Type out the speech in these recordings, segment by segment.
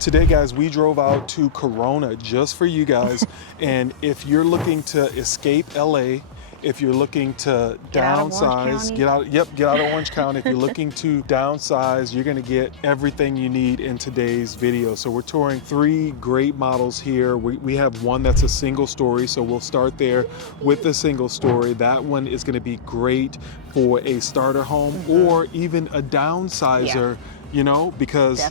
Today, guys, we drove out to Corona just for you guys. And if you're looking to escape LA, if you're looking to downsize, get out of Orange County. If you're looking to downsize, you're gonna get everything you need in today's video. So we're touring 3 great models here. We have one that's a single story, so we'll start there with the single story. That one is gonna be great for a starter home or even a downsizer. You know, because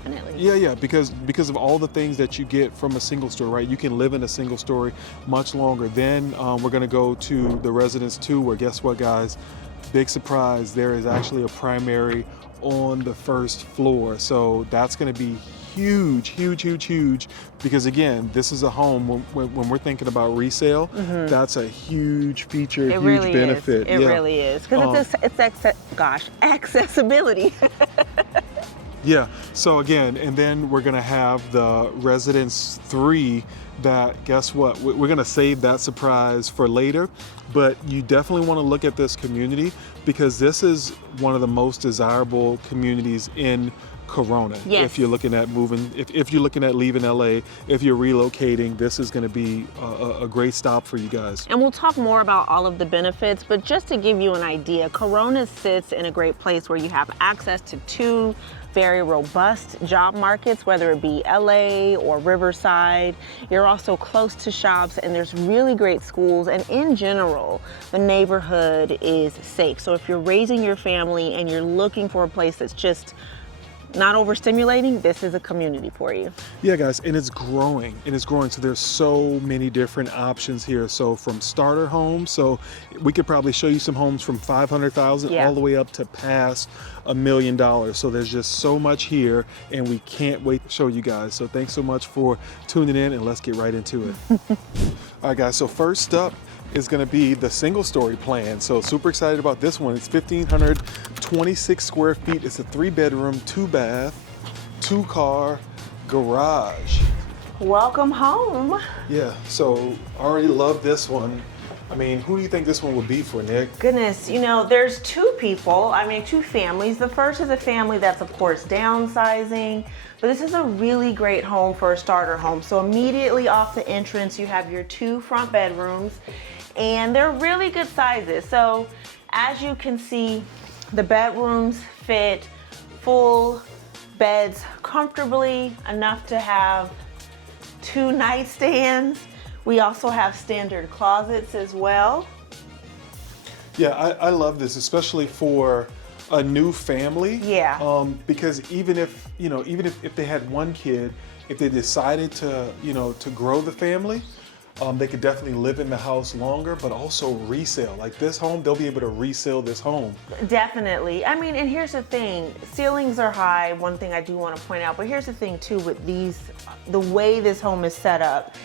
because of all the things that you get from a single story, right? You can live in a single story much longer. Then we're gonna go to the Residence 2, where guess what, guys? Big surprise, there is actually a primary on the first floor. So that's gonna be huge, because again, this is a home, when we're thinking about resale, that's a huge feature, huge benefit. It really is, because it's accessibility. Yeah, so again, and then we're gonna have the Residence 3 that, guess what, we're gonna save that surprise for later, but you definitely wanna look at this community because this is one of the most desirable communities in Corona. Yes. If you're looking at moving, if you're looking at leaving LA, if you're relocating, this is gonna be a great stop for you guys. And we'll talk more about all of the benefits, but just to give you an idea, Corona sits in a great place where you have access to 2 very robust job markets, whether it be LA or Riverside. You're also close to shops, and there's really great schools, and in general, the neighborhood is safe. So if you're raising your family and you're looking for a place that's just not overstimulating, this is a community for you. Yeah, guys, and it's growing, so there's so many different options here. So from starter homes, so we could probably show you some homes from 500,000 all the way up to past $1 million. So there's just so much here, and we can't wait to show you guys. So thanks so much for tuning in, and let's get right into it. All right, guys, so first up is going to be the single story plan. So super excited about this one. It's 1,526 square feet. It's a 3-bedroom, 2-bath, 2-car garage. Welcome home. Yeah, so I already love this one. I mean, who do you think this one would be for, Nick? Goodness, you know, there's 2 people, 2 families. The first is a family that's, of course, downsizing, but this is a really great home for a starter home. So immediately off the entrance, you have your 2 front bedrooms, and they're really good sizes. So as you can see, the bedrooms fit full beds comfortably, enough to have 2 nightstands. We also have standard closets as well. Yeah, I love this, especially for a new family. Yeah. Because even if they had 1 kid, if they decided to, to grow the family, they could definitely live in the house longer, but also resale. Like this home, they'll be able to resell this home. Definitely. And here's the thing, ceilings are high, one thing I do want to point out, but here's the thing too with the way this home is set up.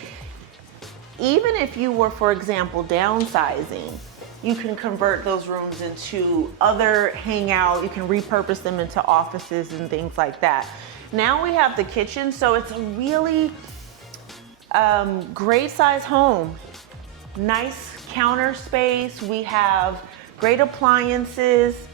Even if you were, for example, downsizing, you can convert those rooms into other hangout, you can repurpose them into offices and things like that. Now we have the kitchen, so it's a really great size home. Nice counter space, we have great appliances,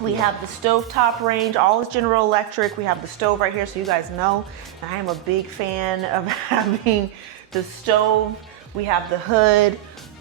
we have the stovetop range, all is General Electric. We have the stove right here, so you guys know I am a big fan of having the stove. We have the hood,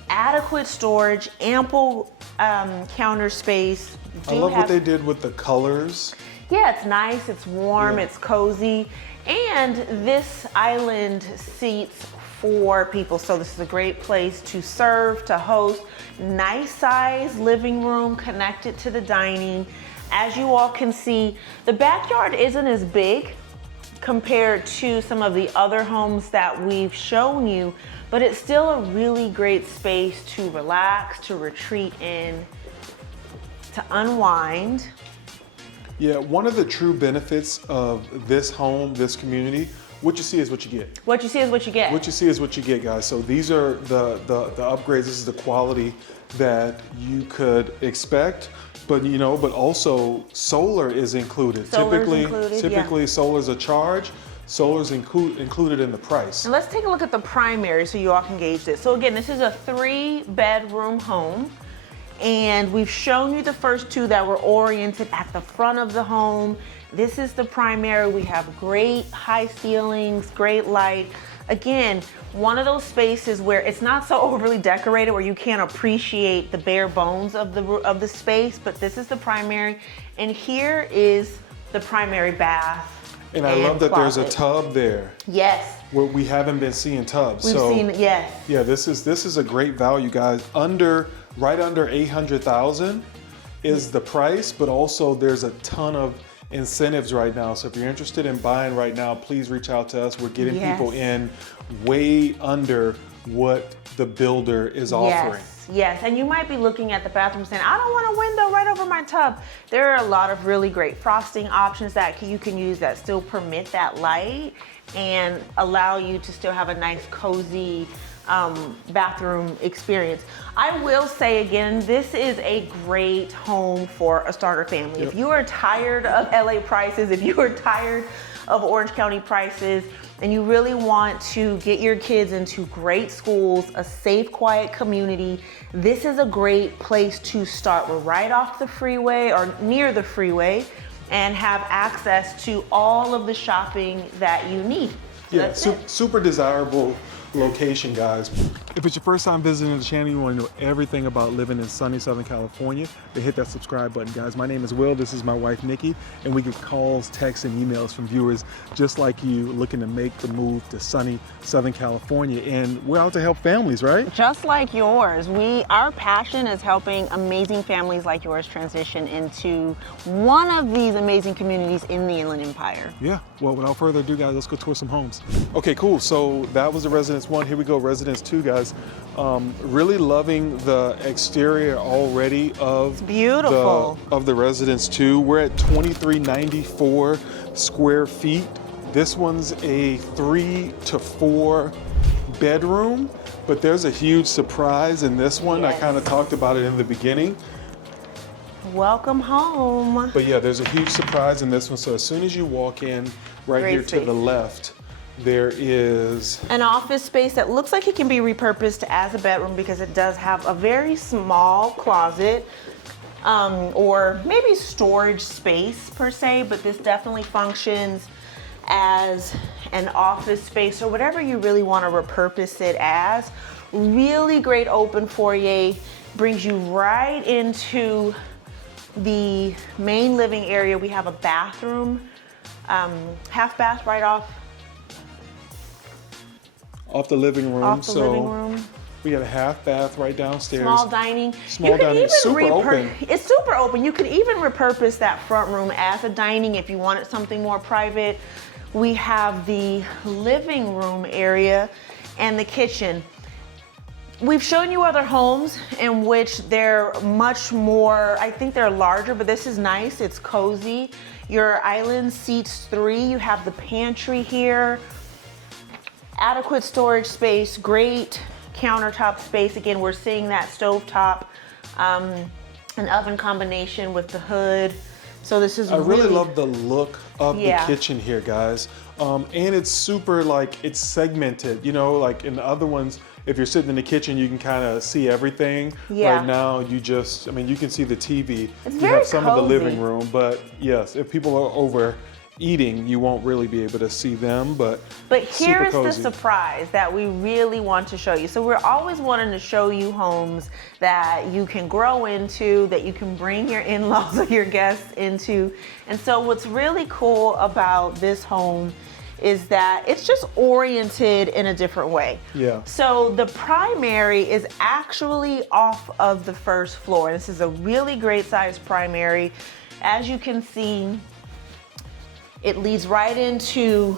adequate storage, ample counter space. I love what they did with the colors. Yeah, it's nice, it's warm, it's cozy, and this island seats 4 people, so this is a great place to serve, to host. Nice size living room connected to the dining. As you all can see, the backyard isn't as big compared to some of the other homes that we've shown you, but it's still a really great space to relax, to retreat in, to unwind. Yeah, one of the true benefits of this home, this community, what you see is what you get. What you see is what you get. What you see is what you get, guys. So these are the upgrades. This is the quality that you could expect. But but also solar is included. Typically solar's a charge. Solar's included in the price. And let's take a look at the primary so you all can gauge this. So again, this is a 3-bedroom home. And we've shown you the first 2 that were oriented at the front of the home. This is the primary. We have great high ceilings, great light. Again, one of those spaces where it's not so overly decorated where you can't appreciate the bare bones of the space, but this is the primary. And here is the primary bath. And I love that closet. there's a tub there. Yes. Where we haven't been seeing tubs. We've seen, yes. Yeah, this is a great value, guys. Right under 800,000 is the price, but also there's a ton of incentives right now. So if you're interested in buying right now, please reach out to us. We're getting people in way under what the builder is offering. Yes, and you might be looking at the bathroom saying, I don't want a window right over my tub. There are a lot of really great frosting options that you can use that still permit that light and allow you to still have a nice cozy bathroom experience. I will say again, this is a great home for a starter family. If you are tired of LA prices, if you are tired of Orange County prices, and you really want to get your kids into great schools, a safe, quiet community, this is a great place to start. We're right off the freeway or near the freeway and have access to all of the shopping that you need. So Super desirable location, guys. If it's your first time visiting the channel, you want to know everything about living in sunny Southern California, then hit that subscribe button, guys. My name is Will, this is my wife Nikki, and we get calls, texts, and emails from viewers just like you looking to make the move to sunny Southern California, and we're out to help families, right? Just like yours. Our passion is helping amazing families like yours transition into one of these amazing communities in the Inland Empire. Yeah, well, without further ado, guys, let's go tour some homes. Okay, cool, so that was the Residence 1. Here we go, Residence 2, guys. Really loving the exterior already of beautiful. of the Residence 2. We're at 2394 square feet. This one's a 3 to 4 bedroom, but there's a huge surprise in this one. I kind of talked about it in the beginning. Welcome home. But yeah, there's a huge surprise in this one. So as soon as you walk in, here to the left, there is an office space that looks like it can be repurposed as a bedroom because it does have a very small closet or maybe storage space per se, but this definitely functions as an office space or whatever you really want to repurpose it as. Really great open foyer, brings you right into the main living area. We have a bathroom, half bath right off the living room. Living room. We got a half bath right downstairs. Small dining. Small dining. Super open. It's super open. You could even repurpose that front room as a dining if you wanted something more private. We have the living room area and the kitchen. We've shown you other homes in which they're much more, I think they're larger, but this is nice. It's cozy. Your island seats 3. You have the pantry here. Adequate storage space, great countertop space. Again, we're seeing that stovetop, an oven combination with the hood. So this is I really love the look of the kitchen here, guys. And it's super, it's segmented, like in the other ones, if you're sitting in the kitchen, you can kind of see everything. Yeah. Right now, you you can see the TV. It's you very have some of the cozy. living room, but yes, if people are over eating, you won't really be able to see them, but here is the surprise that we really want to show you. So we're always wanting to show you homes that you can grow into, that you can bring your in-laws or your guests into. And so what's really cool about this home is that it's just oriented in a different way. Yeah. So the primary is actually off of the first floor. This is a really great sized primary. As you can see, it leads right into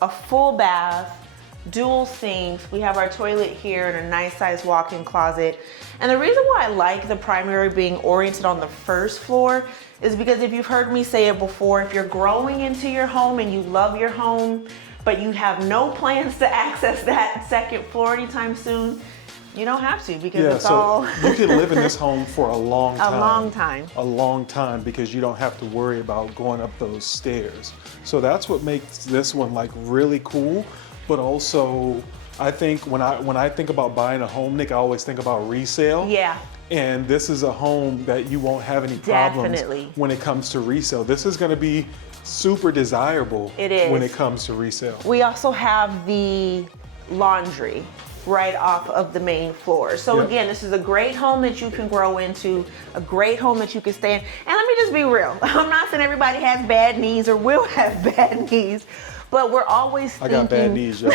a full bath, dual sinks. We have our toilet here and a nice sized walk-in closet. And the reason why I like the primary being oriented on the first floor is because if you've heard me say it before, if you're growing into your home and you love your home, but you have no plans to access that second floor anytime soon, you don't have to because it's all... you can live in this home for a long time. A long time. A long time because you don't have to worry about going up those stairs. So that's what makes this one really cool. But also, I think when I think about buying a home, Nick, I always think about resale. Yeah. And this is a home that you won't have any problems when it comes to resale. This is going to be super desirable It is. when it comes to resale. We also have the laundry right off of the main floor. So Yep. again, this is a great home that you can grow into, a great home that you can stay in. And let me just be real. I'm not saying everybody has bad knees or will have bad knees, but we're always thinking. I got bad knees, y'all.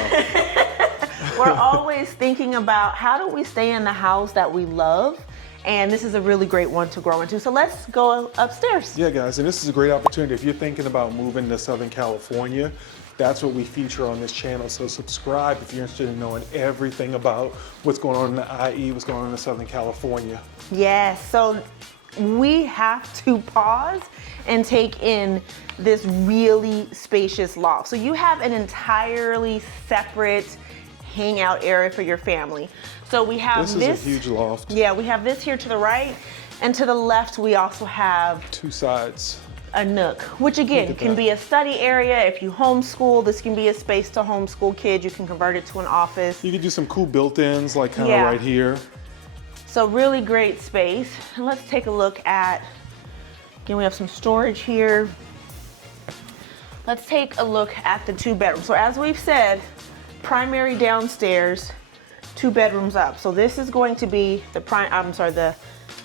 We're always thinking about how do we stay in the house that we love? And this is a really great one to grow into. So let's go upstairs. Yeah, guys, and this is a great opportunity. If you're thinking about moving to Southern California, that's what we feature on this channel. So subscribe if you're interested in knowing everything about what's going on in the IE, what's going on in Southern California. Yes, so we have to pause and take in this really spacious loft. So you have an entirely separate hangout area for your family. So we have This is a huge loft. Yeah, we have this here to the right, and to the left we also have 2 sides. a nook, which again can be a study area. If you homeschool, this can be a space to homeschool kids. You can convert it to an office. You could do some cool built-ins, like kind of Yeah. right here. So really great space. And let's take a look at, again, we have some storage here. Let's take a look at the 2 bedrooms. So as we've said, primary downstairs, 2 bedrooms up. So this is going to be the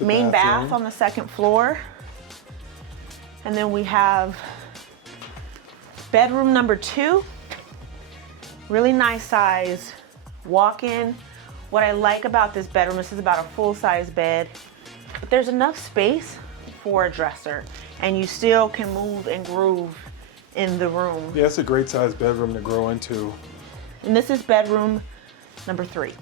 main bath on the 2nd floor. And then we have bedroom number 2. Really nice size walk-in. What I like about this bedroom, this is about a full-size bed, but there's enough space for a dresser, and you still can move and groove in the room. Yeah, it's a great size bedroom to grow into. And this is bedroom number 3.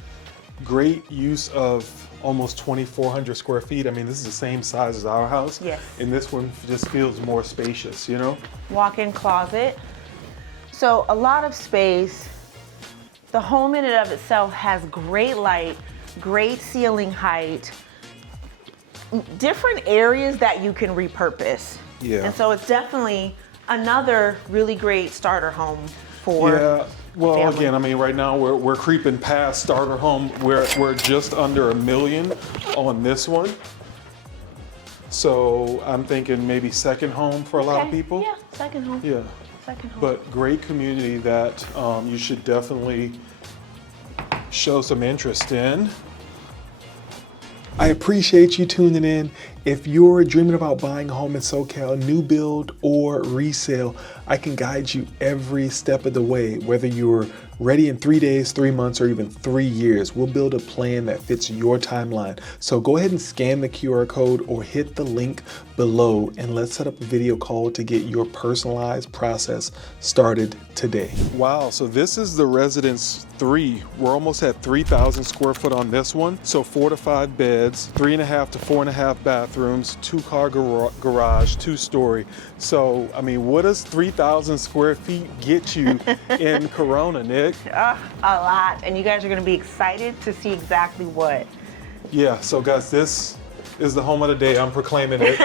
Great use of almost 2,400 square feet. I mean, this is the same size as our house. Yes. And this one just feels more spacious, you know? Walk-in closet. So a lot of space. The home in and of itself has great light, great ceiling height, different areas that you can repurpose. Yeah. And so it's definitely another really great starter home for Yeah. Well, family. again, I mean, right now we're creeping past starter home. We're just under $1 million on this one. So I'm thinking maybe second home for a lot of Okay. people. Yeah, second home. Yeah. Second home. But great community that you should definitely show some interest in. I appreciate you tuning in. If you're dreaming about buying a home in SoCal, new build or resale, I can guide you every step of the way, whether you're ready in 3 days, 3 months, or even 3 years. We'll build a plan that fits your timeline. So go ahead and scan the QR code or hit the link below and let's set up a video call to get your personalized process started today. Wow, so this is the Residence 3. We're almost at 3,000 square foot on this one. So 4 to 5 beds, 3.5 to 4.5 bathrooms, 2-car garage, 2-story. So, I mean, what does 3,000 square feet get you in Corona, Nick? A lot, and you guys are going to be excited to see exactly what. Yeah, so guys, this is the home of the day. I'm proclaiming it.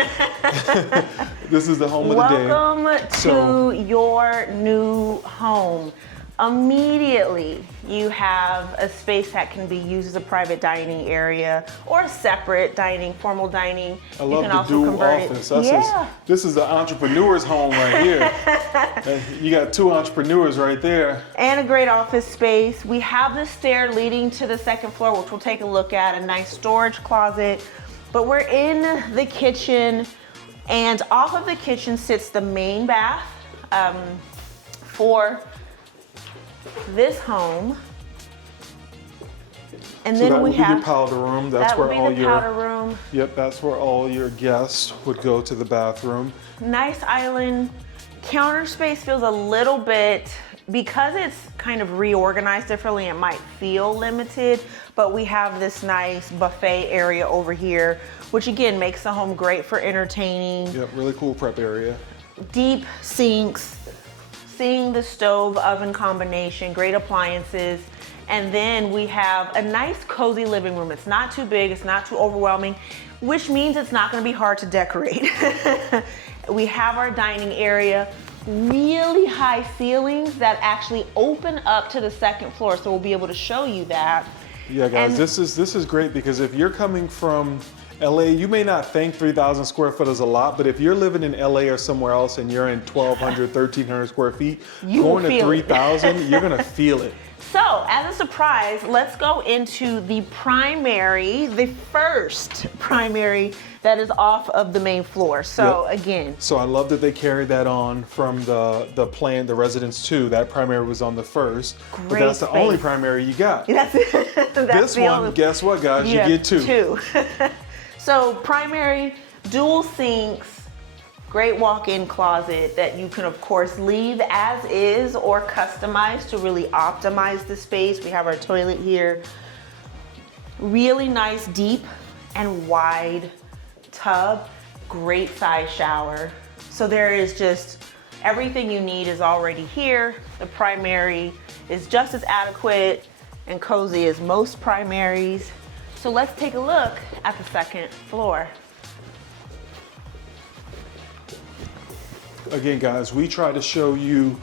This is the home of the day. Welcome to your new home. Immediately, you have a space that can be used as a private dining area or a separate dining, formal dining. I love you can the also dual convert office. it. This is the entrepreneur's home right here. You got 2 entrepreneurs right there. And a great office space. We have the stair leading to the 2nd floor, which we'll take a look at, a nice storage closet. But we're in the kitchen, and off of the kitchen sits the main bath for this home. And So then that we would be your have powder room. That's that where would be all the your powder room. Yep, that's where all your guests would go to the bathroom. Nice island. Counter space feels a little bit, because it's kind of reorganized differently, it might feel limited, but we have this nice buffet area over here, which again makes the home great for entertaining. Yep, really cool prep area. Deep sinks, seeing the stove oven combination, great appliances. And then we have a nice cozy living room. It's not too big, it's not too overwhelming, which means it's not gonna be hard to decorate. We have our dining area, really high ceilings that actually open up to the 2nd floor, so we'll be able to show you that. Yeah, guys, And- this is great because if you're coming from LA, you may not think 3,000 square foot is a lot, but if you're living in LA or somewhere else and you're in 1,200, 1,300 square feet, going to 3,000, you're gonna feel it. So, as a surprise, let's go into the primary, the first primary that is off of the main floor. So again. So I love that they carried that on from the residence 2. That primary was on the first. Great but that's the space. only primary you got. That's This one, guess what, guys? You get two. So primary, dual sinks, great walk-in closet that you can of course leave as is or customize to really optimize the space. We have our toilet here. Really nice, deep and wide tub, great size shower. So there is just everything you need is already here. The primary is just as adequate and cozy as most primaries. So let's take a look at the second floor. Again, guys, we try to show you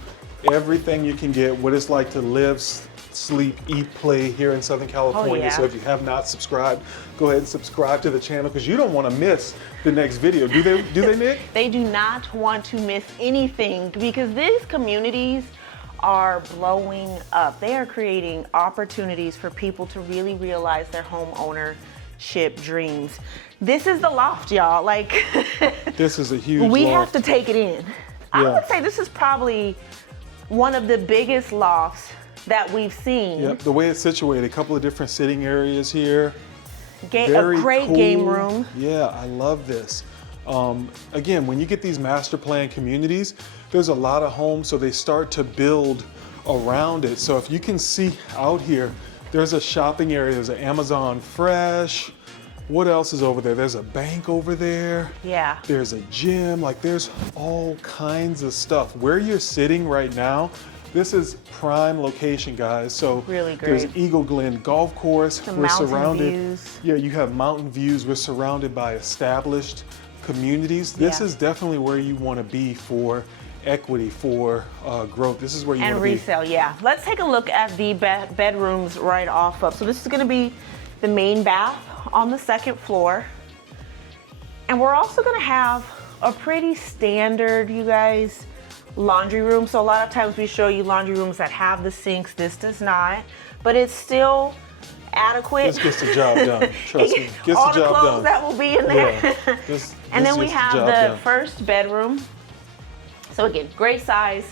everything you can get, what it's like to live, sleep, eat, play here in Southern California. So if you have not subscribed, go ahead and subscribe to the channel because you don't want to miss the next video. Do they, Nick? They do not want to miss anything because these communities are blowing up. They are creating opportunities for people to really realize their home ownership dreams. This is the loft, y'all. Like, this is a huge we loft. have to take it in. I would say this is probably one of the biggest lofts that we've seen. Yep, the way it's situated, a couple of different sitting areas here. A great cool game room. Yeah, I love this. Again, when you get these master plan communities, there's a lot of homes, so they start to build around it. So if you can see out here, there's a shopping area, there's an Amazon Fresh. What else is over there? There's a bank over there. Yeah. There's a gym, like there's all kinds of stuff. Where you're sitting right now, this is prime location, guys. So really great. There's Eagle Glen Golf Course. Some We're mountain surrounded. Views. Yeah, you have mountain views. We're surrounded by established communities. This is definitely where you want to be for equity, for growth. This is where you want to be. And resale, yeah. Let's take a look at the bedrooms right off of. So this is going to be the main bath on the second floor. And we're also going to have a pretty standard, you guys, laundry room. So a lot of times we show you laundry rooms that have the sinks. This does not, but it's still adequate. This gets the job done. Trust me. Gets all the the job clothes done. that will be in there. Yeah. And then we gets have job the done. first bedroom. So again, great size,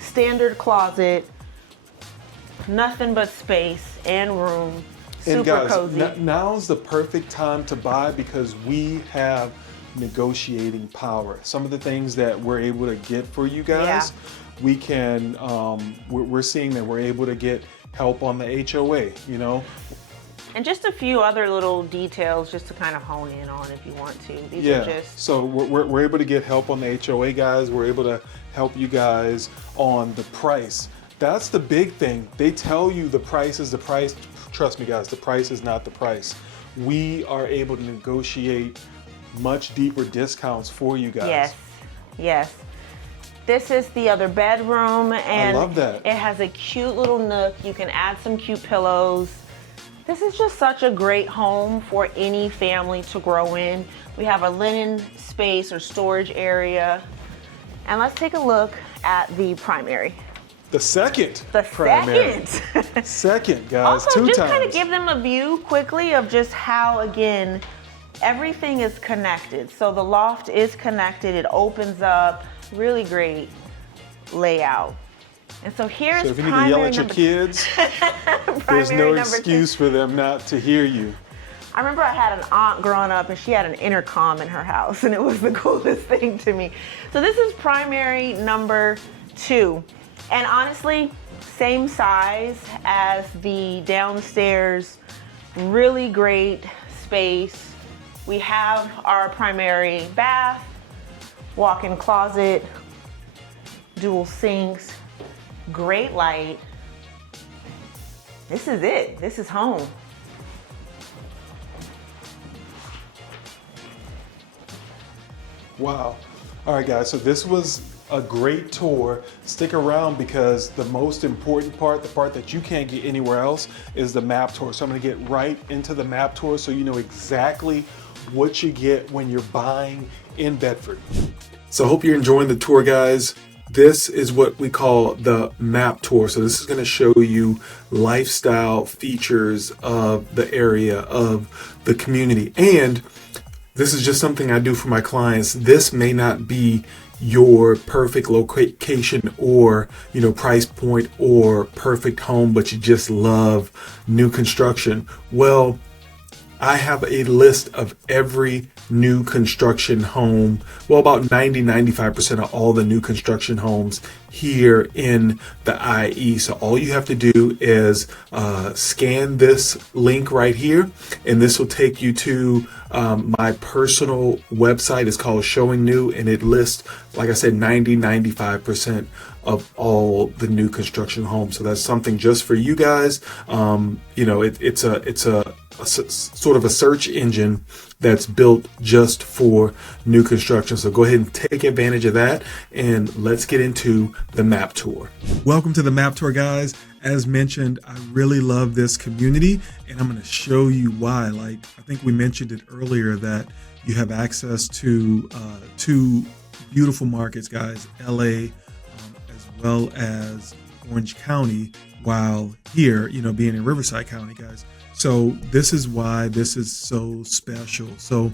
standard closet, nothing but space and room. Super and guys, cozy. Now's the perfect time to buy because we have negotiating power. Some of the things that we're able to get for you guys, we can, we're seeing that we're able to get help on the HOA, you know? And just a few other little details just to kind of hone in on if you want to. These are just... So we're able to get help on the HOA, guys. We're able to help you guys on the price. That's the big thing. They tell you the price is the price. Trust me, guys, the price is not the price. We are able to negotiate much deeper discounts for you guys. Yes, yes. This is the other bedroom, and I love that. It has a cute little nook. You can add some cute pillows. This is just such a great home for any family to grow in. We have a linen space or storage area. And let's take a look at the primary. The second The primary. second. Second, guys, Also, two just times. kind of give them a view quickly of just how, again, everything is connected. So the loft is connected. It opens up. Really great layout. And so here's So if you need to yell at your kids, there's no excuse for them not to hear you. I remember I had an aunt growing up and she had an intercom in her house and it was the coolest thing to me. So this is primary number 2. And honestly, same size as the downstairs, really great space. We have our primary bath, walk-in closet, dual sinks, great light. This is it. This is home. Wow. All right, guys, so this was a great tour. Stick around because the most important part, the part that you can't get anywhere else, is the map tour. So I'm gonna get right into the map tour so you know exactly what you get when you're buying in Bedford. So I hope you're enjoying the tour, guys. This is what we call the map tour. So this is going to show you lifestyle features of the area, of the community. And this is just something I do for my clients. This may not be your perfect location or, price point or perfect home, but you just love new construction. Well, I have a list of every new construction home. Well, about 95% of all the new construction homes here in the IE. So all you have to do is scan this link right here, and this will take you to my personal website. It's called Showing New, and it lists, like I said, 95% of all the new construction homes. So that's something just for you guys. It's a sort of a search engine that's built just for new construction. So go ahead and take advantage of that, and let's get into the map tour. Welcome to the map tour, guys. As mentioned, I really love this community, and I'm going to show you why. Like, I think we mentioned it earlier that you have access to two beautiful markets, guys, LA as well as Orange County, while here, being in Riverside County, guys. So this is why this is so special. So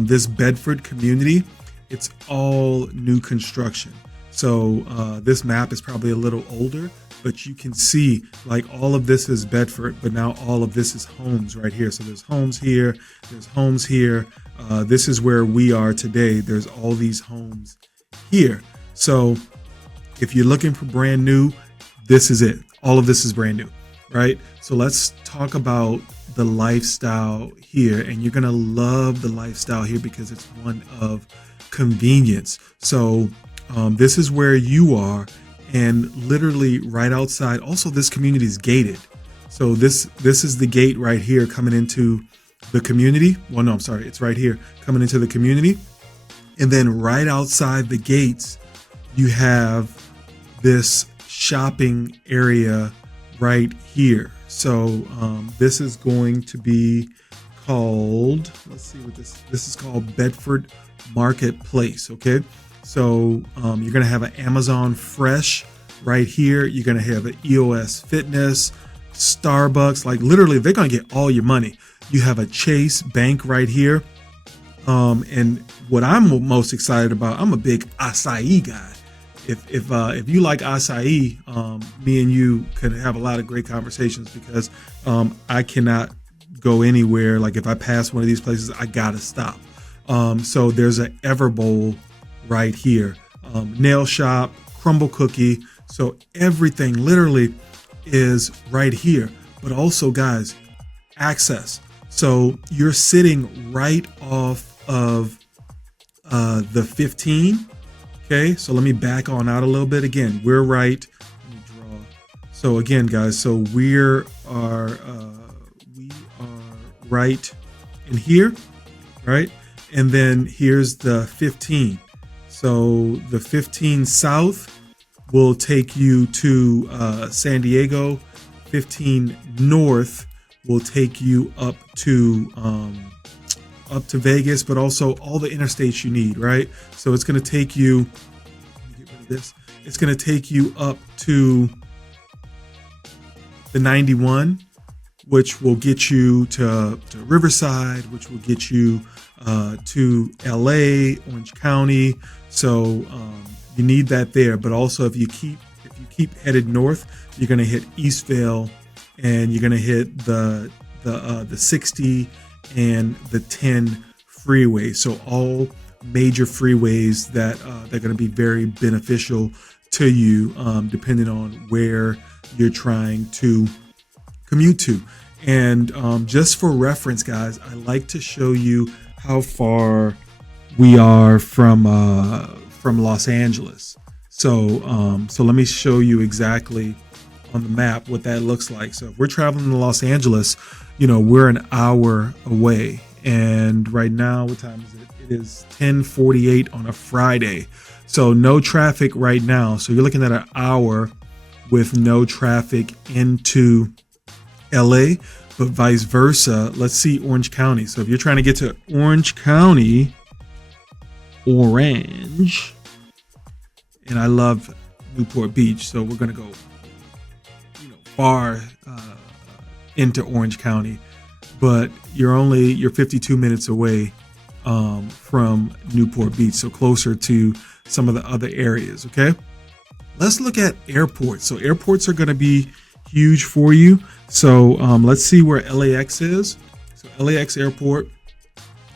this Bedford community, it's all new construction. So this map is probably a little older, but you can see like all of this is Bedford, but now all of this is homes right here. So there's homes here, there's homes here. This is where we are today. There's all these homes here. So if you're looking for brand new, this is it. All of this is brand new, right? So let's talk about the lifestyle here, and you're gonna love the lifestyle here because it's one of convenience. So this is where you are, and literally right outside. Also, this community is gated. So this is the gate right here coming into the community. Well, no, I'm sorry, it's right here coming into the community, and then right outside the gates, you have this shopping area right here. So this is going to be called, let's see what this is called, Bedford Marketplace. Okay, so you're gonna have an Amazon Fresh right here. You're gonna have an EOS Fitness, Starbucks. Like literally, they're gonna get all your money. You have a Chase Bank right here. And what I'm most excited about, I'm a big acai guy. If you like acai, me and you could have a lot of great conversations because I cannot go anywhere. Like if I pass one of these places, I gotta stop. So there's an Everbowl right here, nail shop, crumble cookie. So everything literally is right here. But also, guys, access. So you're sitting right off of the 15. Okay, so let me back on out a little bit. Again, we're right. Let me draw. So again, guys, so we are right in here, right? And then here's the 15. So the 15 south will take you to San Diego. 15 north will take you up to Vegas, but also all the interstates you need, right? So it's going to take you, let me get rid of this. It's going to take you up to the 91, which will get you to Riverside, which will get you to LA, Orange County. So you need that there. But also if you keep headed north, you're going to hit Eastvale, and you're going to hit the 60 and the 10 freeway. So all major freeways that they're going to be very beneficial to you, depending on where you're trying to commute to. And just for reference, guys, I like to show you how far we are from Los Angeles. So let me show you exactly on the map what that looks like. So if we're traveling to Los Angeles, we're an hour away. And right now, what time is it? It is 10:48 on a Friday. So no traffic right now. So you're looking at an hour with no traffic into LA, but vice versa. Let's see Orange County. So if you're trying to get to Orange County, Orange, and I love Newport Beach, so we're going to go far into Orange County, but you're 52 minutes away from Newport Beach, so closer to some of the other areas. Okay, let's look at airports. So airports are going to be huge for you. So let's see where LAX is. So LAX airport,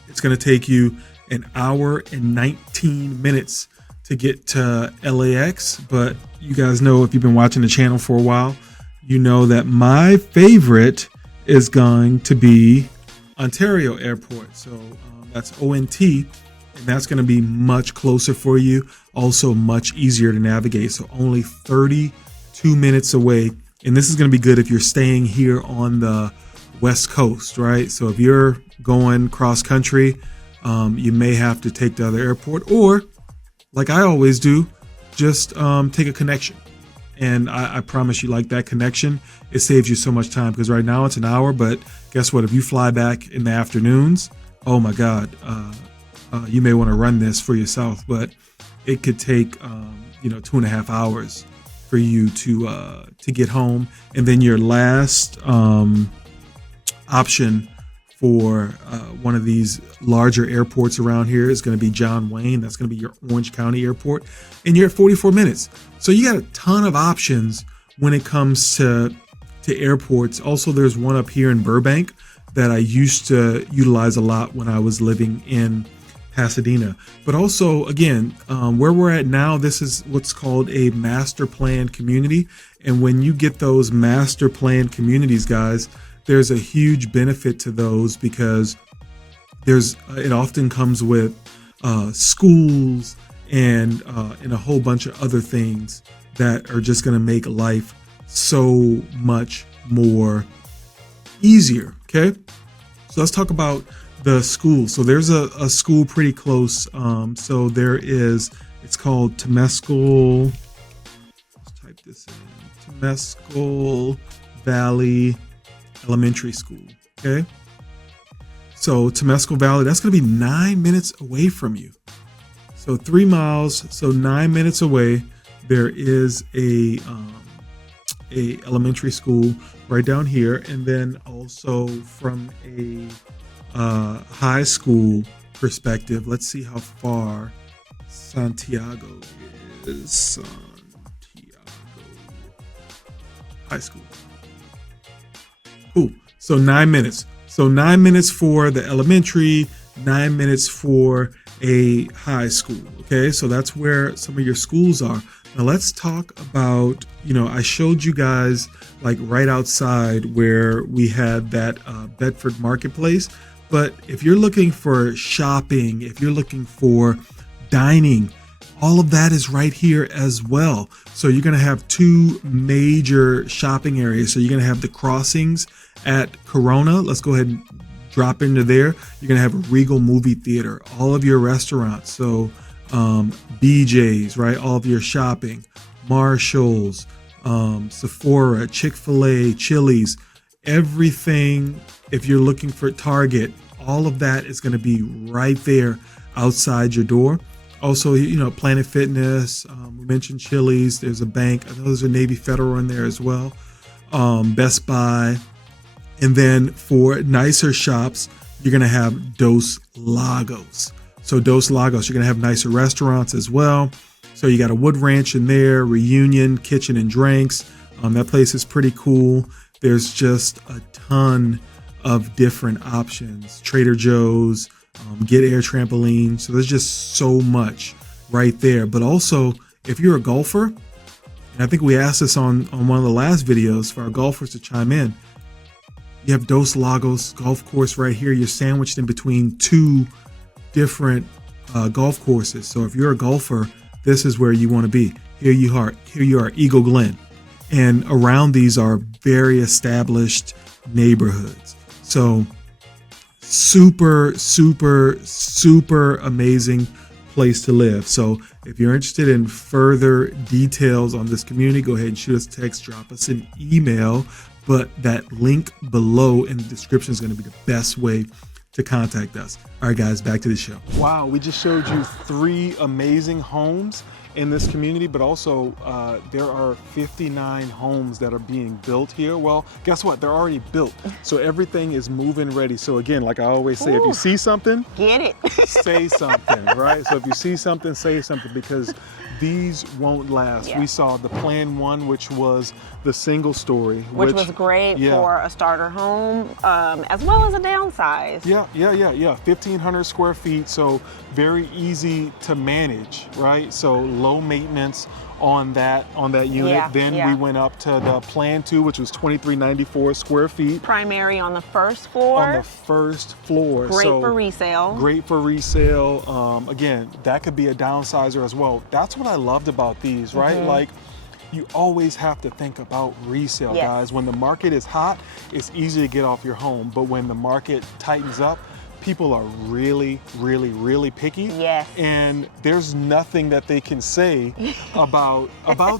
it's going to take you an hour and 19 minutes to get to LAX. But you guys know, if you've been watching the channel for a while, you know that my favorite is going to be Ontario Airport. So that's ONT, and that's going to be much closer for you. Also much easier to navigate. So only 32 minutes away. And this is going to be good if you're staying here on the West Coast, right? So if you're going cross country, you may have to take the other airport, or like I always do, just take a connection. And I promise you, like that connection, it saves you so much time, because right now it's an hour, but guess what? If you fly back in the afternoons, oh my God, you may want to run this for yourself, but it could take 2.5 hours for you to get home. And then your last option for one of these larger airports around here is going to be John Wayne. That's going to be your Orange County airport, and you're at 44 minutes. So you got a ton of options when it comes to airports. Also, there's one up here in Burbank that I used to utilize a lot when I was living in Pasadena. But also, again, where we're at now, this is what's called a master plan community. And when you get those master plan communities, guys, there's a huge benefit to those, because it often comes with schools and a whole bunch of other things that are just going to make life so much more easier. Okay, so let's talk about the school. So there's a school pretty close. So there is, it's called Temescal. Let's type this in. Temescal Valley Elementary School. Okay, so Temescal Valley, that's going to be 9 minutes away from you. So 3 miles, so 9 minutes away, there is a elementary school right down here. And then also from a high school perspective, let's see how far Santiago is. Santiago High School. Cool. So 9 minutes. So 9 minutes for the elementary, 9 minutes for a high school. Okay, so that's where some of your schools are. Now let's talk about, I showed you guys like right outside where we had that Bedford Marketplace. But if you're looking for shopping, if you're looking for dining, all of that is right here as well. So you're going to have two major shopping areas. So you're going to have the crossings at Corona. Let's go ahead and drop into there. You're going to have a Regal movie theater, all of your restaurants. So BJ's, right? All of your shopping, Marshall's, Sephora, Chick-fil-A, Chili's, everything. If you're looking for Target, all of that is going to be right there outside your door. Also, Planet Fitness, we mentioned Chili's, there's a bank, I know there's a Navy Federal in there as well, Best Buy. And then for nicer shops, you're going to have Dos Lagos. So Dos Lagos, you're going to have nicer restaurants as well. So you got a Wood Ranch in there, Reunion Kitchen and Drinks. That place is pretty cool. There's just a ton of different options. Trader Joe's, Get Air Trampoline. So there's just so much right there. But also, if you're a golfer, and I think we asked this on one of the last videos for our golfers to chime in, you have Dos Lagos golf course right here. You're sandwiched in between two different golf courses. So if you're a golfer, this is where you want to be. Here you are, Eagle Glen. And around these are very established neighborhoods. So super, super, super amazing place to live. So if you're interested in further details on this community, go ahead and shoot us a text, drop us an email. But that link below in the description is going to be the best way to contact us. All right, guys, back to the show. Wow, we just showed you 3 amazing homes in this community, but also there are 59 homes that are being built here. Well, guess what? They're already built. So everything is move-in ready. So again, like I always say, if you see something, get it. say something, right? So if you see something, say something, because these won't last. Yeah. We saw the plan 1, which was the single story. Which was great for a starter home, as well as a downsize. Yeah. 1,500 square feet, so very easy to manage, right? So low maintenance on that unit. Yeah, Then we went up to the plan 2, which was 2,394 square feet. Primary on the first floor. On the first floor. Great for resale. Great for resale. Again, that could be a downsizer as well. That's what I loved about these, right? Like, you always have to think about resale, guys. When the market is hot, it's easy to get off your home. But when the market tightens up, people are really, really, really picky. Yes. And there's nothing that they can say about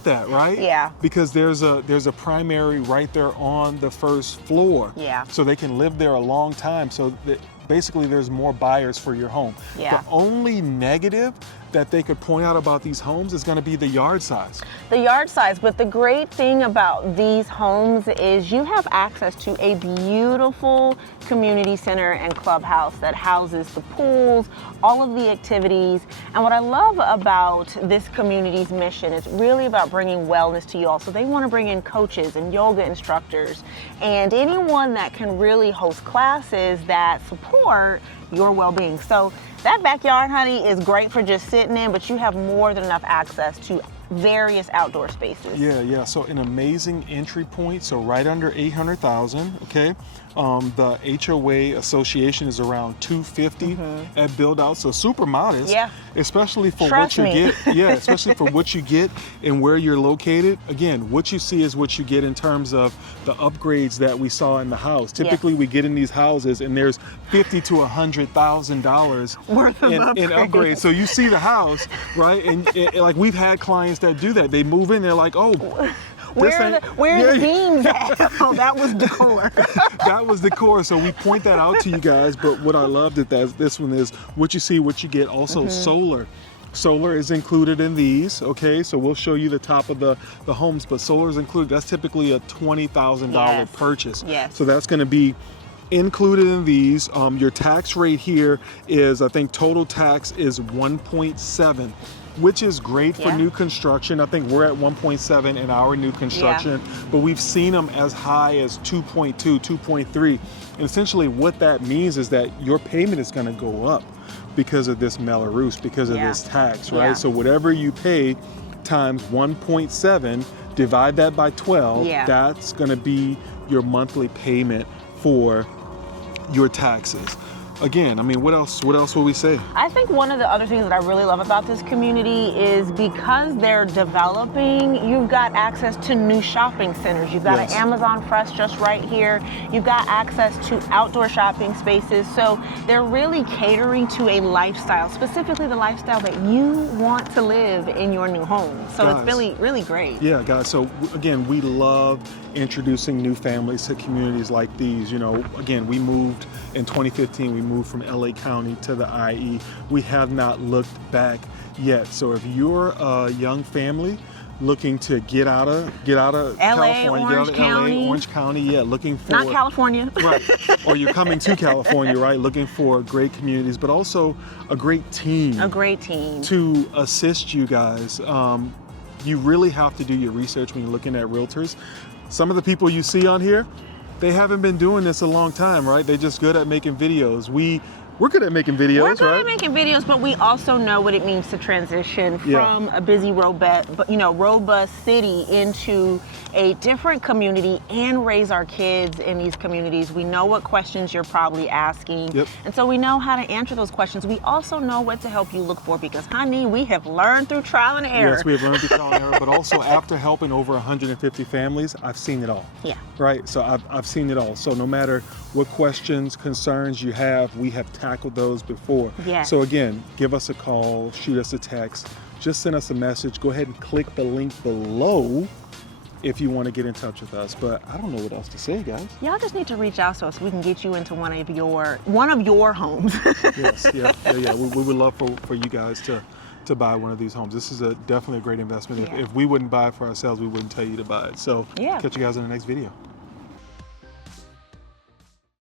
that, right? Yeah. Because there's a primary right there on the first floor. Yeah. So they can live there a long time. So that basically there's more buyers for your home. Yeah. The only negative that they could point out about these homes is going to be the yard size. The yard size, but the great thing about these homes is you have access to a beautiful community center and clubhouse that houses the pools, all of the activities. And what I love about this community's mission is really about bringing wellness to you all. So they want to bring in coaches and yoga instructors and anyone that can really host classes that support your well-being. So that backyard, honey, is great for just sitting in, but you have more than enough access to various outdoor spaces. Yeah. So an amazing entry point. So right under 800,000. Okay. The HOA association is around 250 at build out. So super modest. Yeah. Especially for Trust what you me. get. Yeah. Especially for what you get and where you're located. Again, what you see is what you get in terms of the upgrades that we saw in the house. Typically, we get in these houses and there's $50,000 to $100,000 worth of in upgrades. So you see the house, right? And like we've had clients that do that. They move in, they're like, oh, where are the beams at? Oh, that was decor. That was decor. So we point that out to you guys. But what I loved at this one is what you see, what you get. Also solar. Solar is included in these, okay? So we'll show you the top of the homes, but solar is included. That's typically a $20,000 purchase. Yes. So that's gonna be included in these. Your tax rate here is, I think total tax is 1.7, which is great for new construction. I think we're at 1.7 in our new construction, but we've seen them as high as 2.2, 2.3. And essentially what that means is that your payment is gonna go up because of this Melrose, because of this tax, right? So whatever you pay times 1.7, divide that by 12, that's gonna be your monthly payment for your taxes. Again, I mean, what else will we say? I think one of the other things that I really love about this community is because they're developing, you've got access to new shopping centers. You've got an Amazon Fresh just right here. You've got access to outdoor shopping spaces. So they're really catering to a lifestyle, specifically the lifestyle that you want to live in your new home. So it's really, really great. Yeah, guys. So again, we love introducing new families to communities like these. You know, again, we moved in 2015. We moved from LA County to the IE. We have not looked back yet. So if you're a young family looking to get out of LA, California, Orange County. Orange County, looking for not California, right? Or you're coming to California, right? Looking for great communities, but also a great team to assist you guys. You really have to do your research when you're looking at realtors. Some of the people you see on here, they haven't been doing this a long time, right? They're just good at making videos. We're good at making videos, We're good right? at making videos, but we also know what it means to transition from a busy, robust city into a different community and raise our kids in these communities. We know what questions you're probably asking. And so we know how to answer those questions. We also know what to help you look for because, honey, we have learned through trial and error. Yes, we have learned through trial and error, but also after helping over 150 families, I've seen it all. Right? So I've seen it all. So no matter what questions, concerns you have, we have tackled those before. Yes. So again, give us a call, shoot us a text, just send us a message. Go ahead and click the link below if you want to get in touch with us. But I don't know what else to say, guys. Y'all just need to reach out to us so we can get you into one of your homes. Yes, yeah. We would love for you guys to buy one of these homes. This is definitely a great investment. Yeah. If we wouldn't buy it for ourselves, we wouldn't tell you to buy it. So Yeah. catch you guys in the next video.